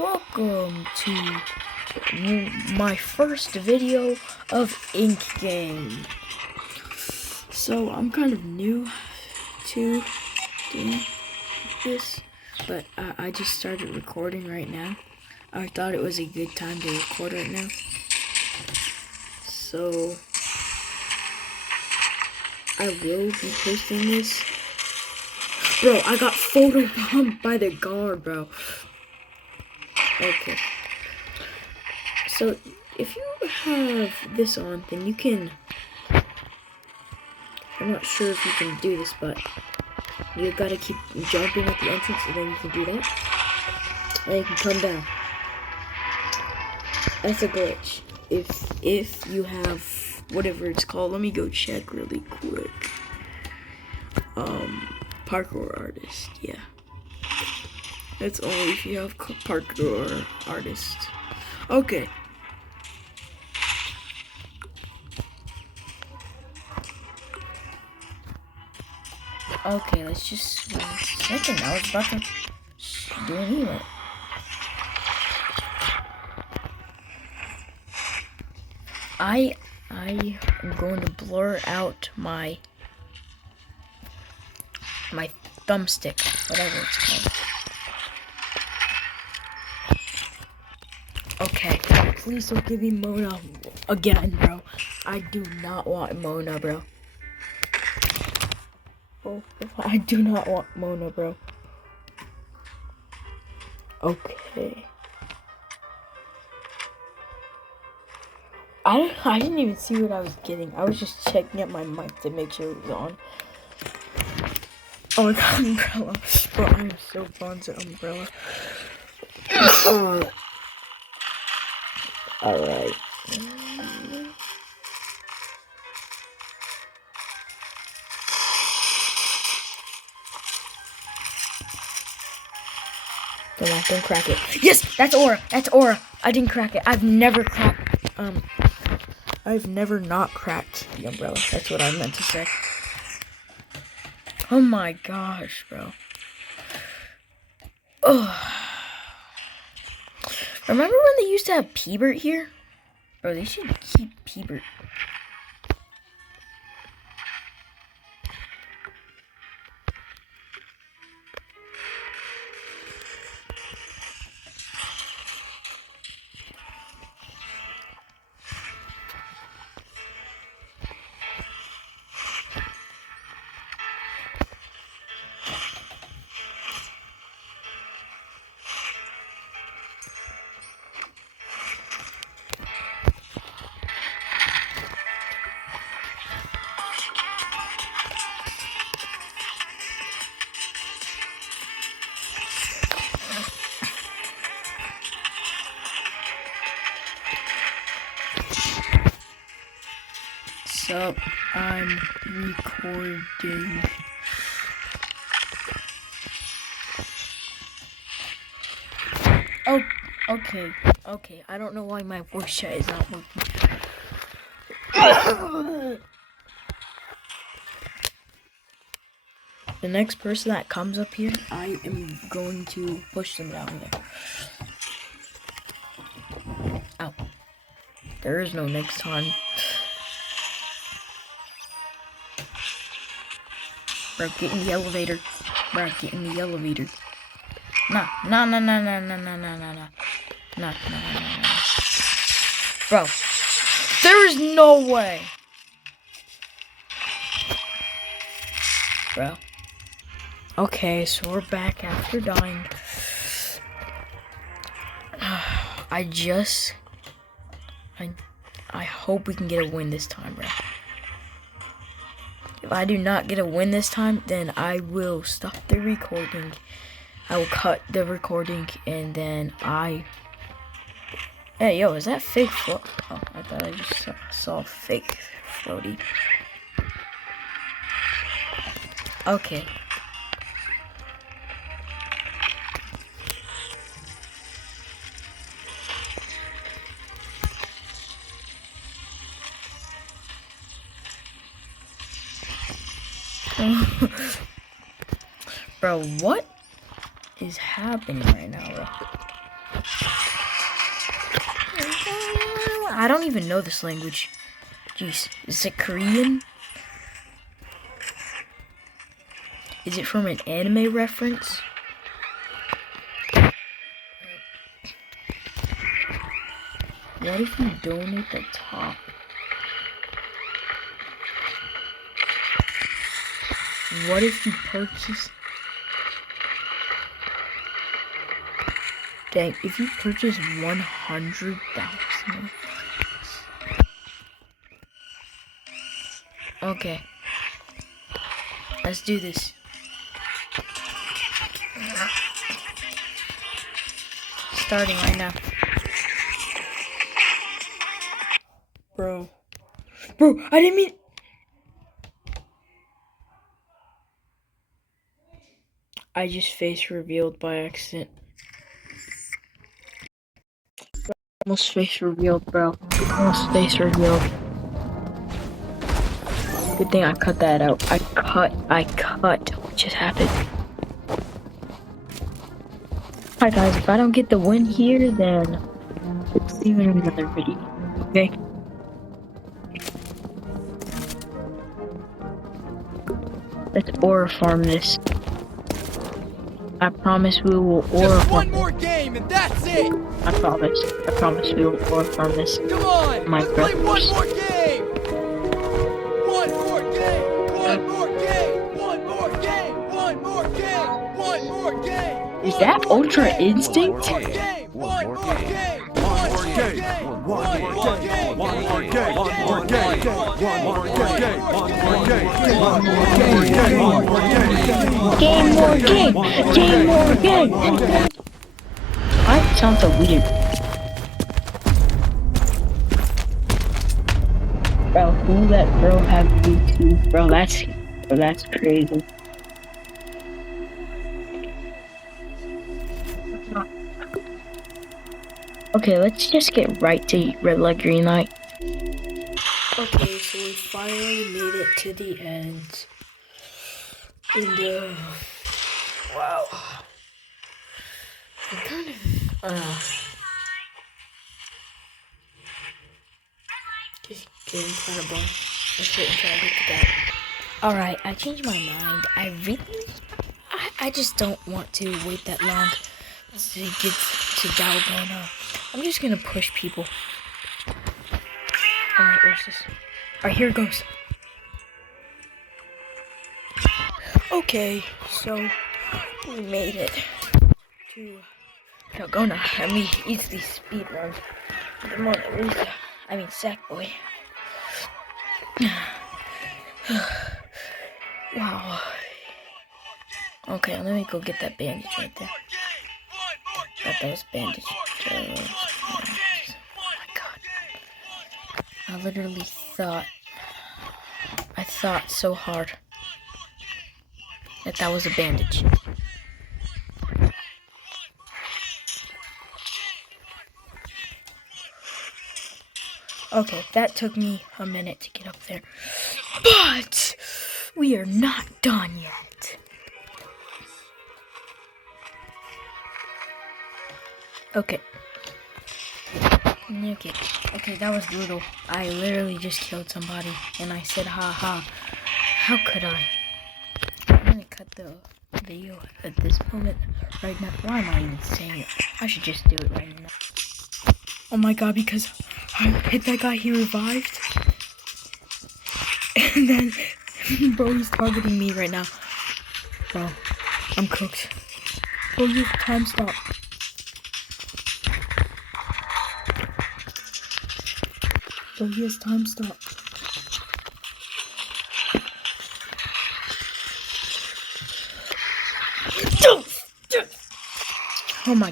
welcome to my first video of Ink Game. So I'm kind of new to doing this, but I just started recording right now. I thought it was a good time to record right now. So I will be posting this. Bro, I got photo bombed by the guard, bro. Okay. So, if you have this on, then you can... I'm not sure if you can do this, but you gotta keep jumping at the entrance, and then you can do that. And you can come down. That's a glitch. If you have whatever it's called, let me go check really quick. Parkour artist, yeah. That's only if you have parkour artist. Okay. Okay, let's just wait a second. I was about to do it anyway. I am going to blur out my thumbstick, whatever it's called. Okay, please don't give me Mona again, bro. I do not want Mona, bro. Oh, I do not want Mona, bro. Okay. I didn't even see what I was getting. I was just checking out my mic to make sure it was on. Oh my god, umbrella. Bro, I'm so fond of umbrella. Alright. Come on, don't crack it. Yes! That's aura! That's aura! I didn't crack it. I've never cracked, I've never not cracked the umbrella. That's what I meant to say. Oh my gosh, bro. Ugh. Remember when they used to have P-Bert here? Bro, they should keep P-Bert. Sup, I'm recording. Oh, okay. I don't know why my voice chat is not working. The next person that comes up here, I am going to push them down there. Ow. There is no next time. Bro, get in the elevator. Bro, get in the elevator. No. Bro, there is no way. Bro. Okay, so we're back after dying. I hope we can get a win this time, bro. If I do not get a win this time, then I will stop the recording. I will cut the recording, and then Hey, yo, is that fake float? Oh, I thought I just saw fake floaty. Okay. Bro, what is happening right now, bro? I don't even know this language. Jeez, is it Korean? Is it from an anime reference? What if you donate the top? What if you purchase? Dang, if you purchase 100,000. Okay. Let's do this. Starting right now. Bro, I didn't mean... I just face revealed by accident. Almost face revealed, bro. Almost face revealed. Good thing I cut that out. I cut. What just happened? Alright guys, if I don't get the win here, then let's see you in another video. Okay? Let's aura farm this. I promise we will aura farm. One more game and that's it. I promise we will aura farm this. Come on, My let's play brothers. one more game. One more game. One more game. One more game. One more game. One more game. Is that Ultra Instinct? One more game. One more game. One more game. One more game. One more game. One more game. One more game. One more game. Game more game. Game more game. Why it sounds so weird? Bro, who let bro have YouTube? Bro, that's crazy. Okay, let's just get right to red light, green light. Okay, so we finally made it to the end. And wow. I'm kind of just getting kind of bummed. Let's try to get to that. Alright, I changed my mind. I just don't want to wait that long to get to Dalgona. I'm just gonna push people. Alright, where's this? Alright, here it goes. Okay, so we made it to Dalgona, and we easily speedrun the Mona Lisa. I mean, Sackboy. Wow. Okay, let me go get that bandage right there. Got those bandages. Oh my god. I literally thought so hard that was a bandage. Okay, that took me a minute to get up there. But we are not done yet. Okay, that was brutal. I literally just killed somebody, and I said, ha ha. How could I? I'm gonna cut the video at this moment right now. Why am I even saying it? I should just do it right now. Oh my god, because I hit that guy, he revived. And then, bro, he's targeting me right now. Bro, I'm cooked. Bro, you time stop. So he has time stop. Oh my